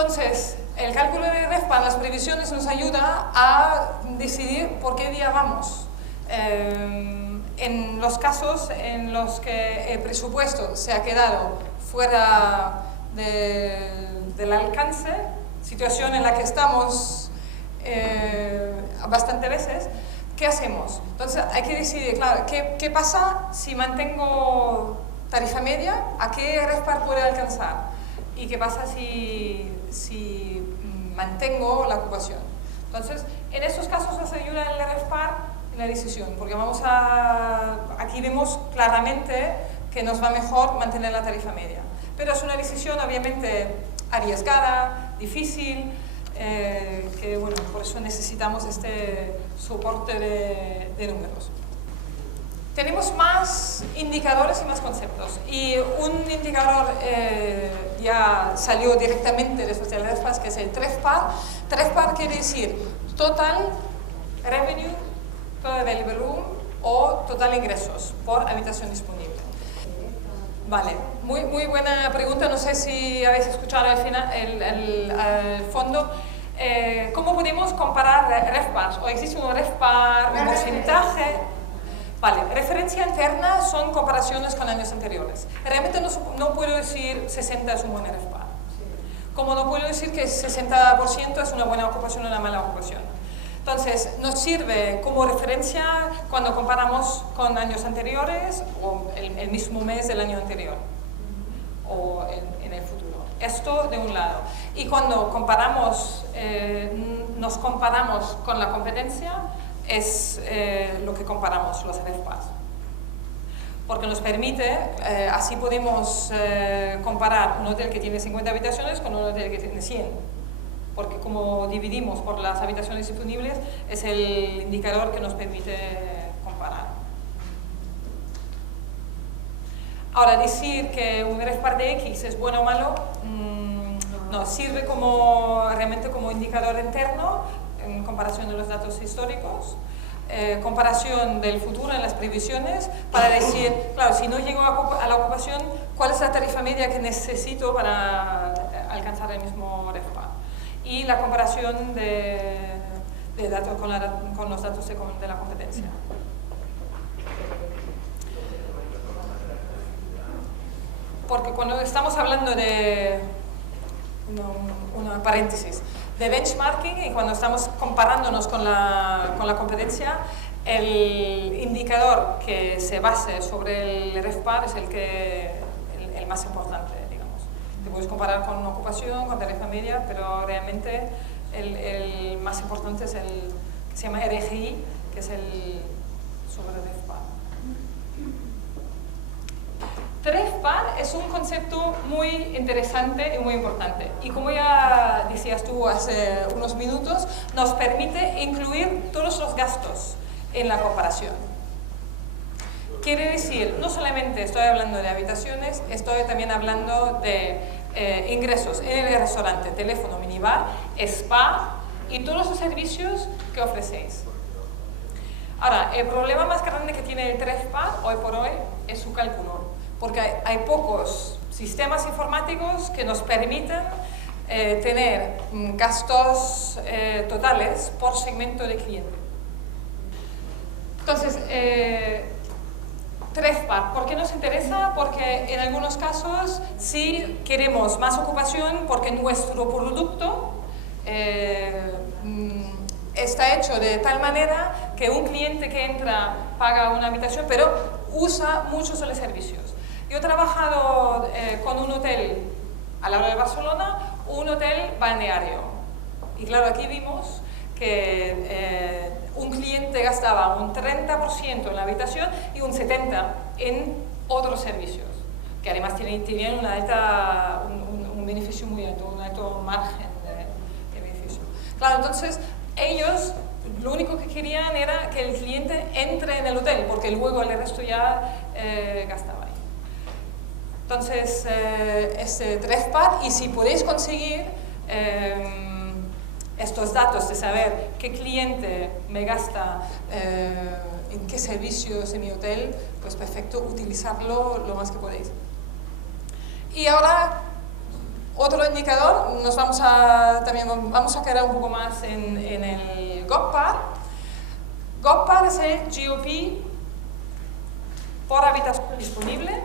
Entonces, el cálculo de RevPAR, las previsiones, nos ayuda a decidir por qué día vamos. En los casos en los que el presupuesto se ha quedado fuera del alcance, situación en la que estamos bastante veces, ¿qué hacemos? Entonces hay que decidir, claro, ¿qué pasa si mantengo tarifa media? ¿A qué RevPAR puede alcanzar? ¿Y qué pasa si mantengo la ocupación? Entonces, en estos casos nos ayuda el RevPAR en la decisión, porque aquí vemos claramente que nos va mejor mantener la tarifa media. Pero es una decisión obviamente arriesgada, difícil, que bueno, por eso necesitamos este soporte de números. Tenemos más indicadores y más conceptos, y un indicador ya salió directamente después del RevPAR, que es el TRevPAR. TRevPAR quiere decir Total Revenue, Total Available Room o Total Ingresos por habitación disponible. Vale, muy buena pregunta, no sé si habéis escuchado al fondo. ¿Cómo podemos comparar RevPARs? ¿O existe un RevPAR, un porcentaje? Vale, referencia interna son comparaciones con años anteriores. Realmente no puedo decir 60 es un buen RevPAR. Como no puedo decir que 60% es una buena ocupación o una mala ocupación. Entonces, nos sirve como referencia cuando comparamos con años anteriores o el mismo mes del año anterior o en el futuro. Esto de un lado. Y cuando nos comparamos con la competencia, es lo que comparamos los RevPARs. Porque nos permite, así podemos comparar un hotel que tiene 50 habitaciones con un hotel que tiene 100. Porque como dividimos por las habitaciones disponibles, es el indicador que nos permite comparar. Ahora, decir que un RevPAR de X es bueno o malo, no, sirve realmente como indicador interno en comparación de los datos históricos, comparación del futuro en las previsiones, para decir, claro, si no llego a la ocupación, ¿cuál es la tarifa media que necesito para alcanzar el mismo RevPAR? Y la comparación de datos con los datos de la competencia. Porque cuando estamos hablando de una paréntesis de benchmarking y cuando estamos comparándonos con la competencia, el indicador que se base sobre el RevPAR es el más importante, digamos. Te puedes comparar con ocupación, con tarifa media, pero realmente el más importante es el que se llama RGI, que es el sobre el RevPAR. TRevPAR es un concepto muy interesante y muy importante, y como ya decías tú hace unos minutos, nos permite incluir todos los gastos en la comparación. Quiere decir, no solamente estoy hablando de habitaciones, estoy también hablando de ingresos en el restaurante, teléfono, minibar, spa y todos los servicios que ofrecéis. Ahora, el problema más grande que tiene el TRevPAR hoy por hoy es su cálculo, porque hay pocos sistemas informáticos que nos permitan tener gastos totales por segmento de cliente. Entonces, TRevPAR, ¿por qué nos interesa? Porque en algunos casos sí queremos más ocupación porque nuestro producto está hecho de tal manera que un cliente que entra paga una habitación, pero usa muchos de los servicios. Yo he trabajado con un hotel al lado de Barcelona, un hotel balneario. Y claro, aquí vimos que un cliente gastaba un 30% en la habitación y un 70% en otros servicios, que además tenían un beneficio muy alto, un alto margen de beneficio. Claro, entonces ellos lo único que querían era que el cliente entre en el hotel, porque luego el resto ya gastaba ahí. Entonces, este TRevPAR, y si podéis conseguir estos datos de saber qué cliente me gasta en qué servicios en mi hotel, pues perfecto, utilizarlo lo más que podéis. Y ahora, Otro indicador, también vamos a quedar un poco más en el GOPPAR. GOPPAR es el GOP por habitación disponible.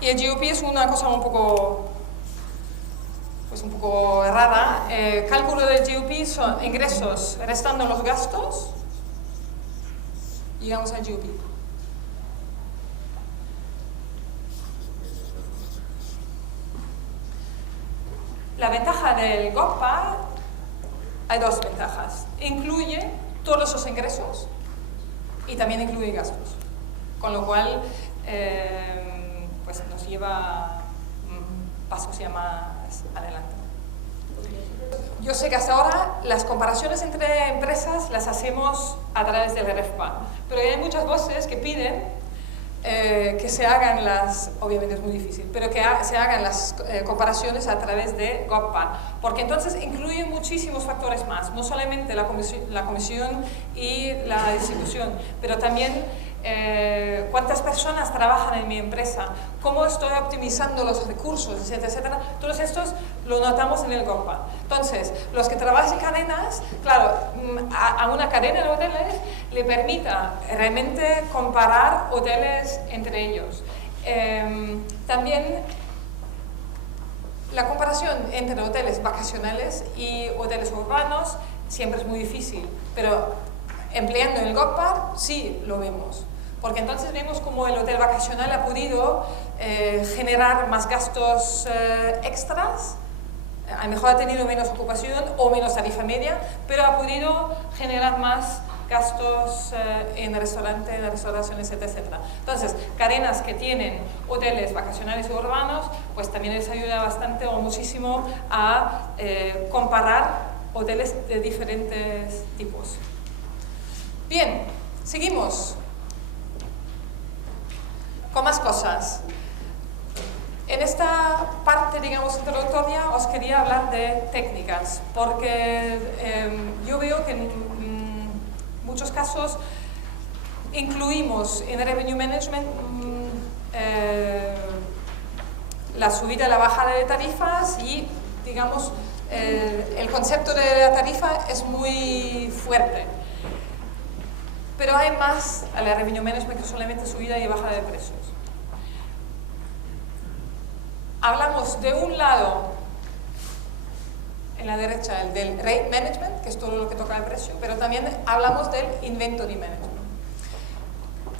Y el GOP es una cosa un poco rara. Cálculo del GOP son ingresos restando los gastos. Llegamos al GOP. La ventaja del GOPPAR, hay dos ventajas. Incluye todos los ingresos y también incluye gastos. Con lo cual, pues nos lleva pasos ya más adelante. Yo sé que hasta ahora las comparaciones entre empresas las hacemos a través del RFPAR, pero hay muchas voces que piden que se hagan obviamente es muy difícil, pero que se hagan las comparaciones a través de GOPPAR, porque entonces incluyen muchísimos factores más, no solamente la comisión y la distribución, pero también cuántas personas trabajan en mi empresa, cómo estoy optimizando los recursos, etcétera, etcétera. Todos estos lo notamos en el GOPPAR. Entonces, los que trabajan en cadenas, claro, a una cadena de hoteles le permita realmente comparar hoteles entre ellos. También la comparación entre hoteles vacacionales y hoteles urbanos siempre es muy difícil, pero empleando el GOPPAR sí lo vemos. Porque entonces vemos cómo el hotel vacacional ha podido generar más gastos extras, a lo mejor ha tenido menos ocupación o menos tarifa media, pero ha podido generar más gastos en restaurantes, en restauraciones, etcétera. Entonces, cadenas que tienen hoteles vacacionales y urbanos, pues también les ayuda bastante o muchísimo a comparar hoteles de diferentes tipos. Bien, seguimos con más cosas. En esta parte, digamos, introductoria, os quería hablar de técnicas, porque yo veo que en muchos casos incluimos en Revenue Management la subida y la bajada de tarifas y, digamos, el concepto de la tarifa es muy fuerte. Pero hay más a la Revenue Management que solamente subida y bajada de precios. Hablamos de un lado, en la derecha, el del Rate Management, que es todo lo que toca el precio, pero también hablamos del Inventory Management.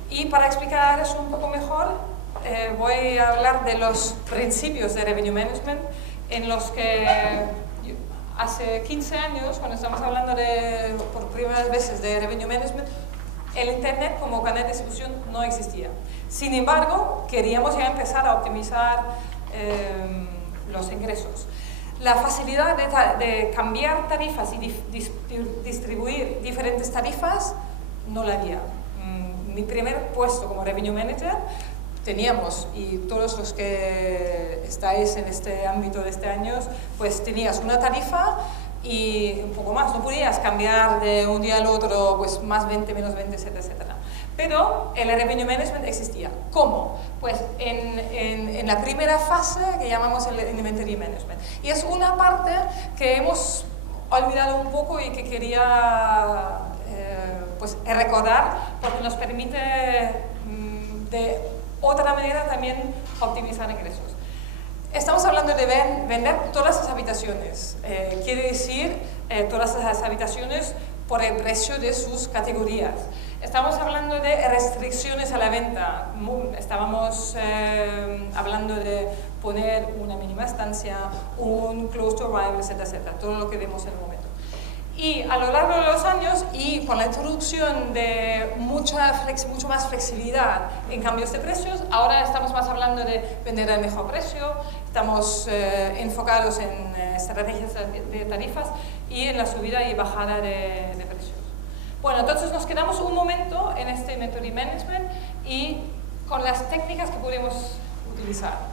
Y para explicar eso un poco mejor, voy a hablar de los principios de Revenue Management, en los que hace 15 años, cuando estamos hablando por primeras veces de Revenue Management, el Internet como canal de distribución no existía. Sin embargo, queríamos ya empezar a optimizar los ingresos. La facilidad de cambiar tarifas y distribuir diferentes tarifas no la había. Mi primer puesto como Revenue Manager teníamos, y todos los que estáis en este ámbito de este año, pues tenías una tarifa y un poco más, no podías cambiar de un día al otro, pues más 20, menos 20, etcétera, etcétera. Pero el Revenue Management existía. ¿Cómo? Pues en la primera fase que llamamos el Inventory Management. Y es una parte que hemos olvidado un poco y que quería pues recordar, porque nos permite de otra manera también optimizar ingresos. Estamos hablando de vender todas las habitaciones, quiere decir todas las habitaciones por el precio de sus categorías. Estamos hablando de restricciones a la venta, estábamos hablando de poner una mínima estancia, un close to arrival, etcétera, etcétera, todo lo que vemos en el momento. Y a lo largo de los años y con la introducción de mucho más flexibilidad en cambios de precios, ahora estamos más hablando de vender al mejor precio, estamos enfocados en estrategias de tarifas y en la subida y bajada de precios. Bueno, entonces nos quedamos un momento en este Inventory Management y con las técnicas que podemos utilizar.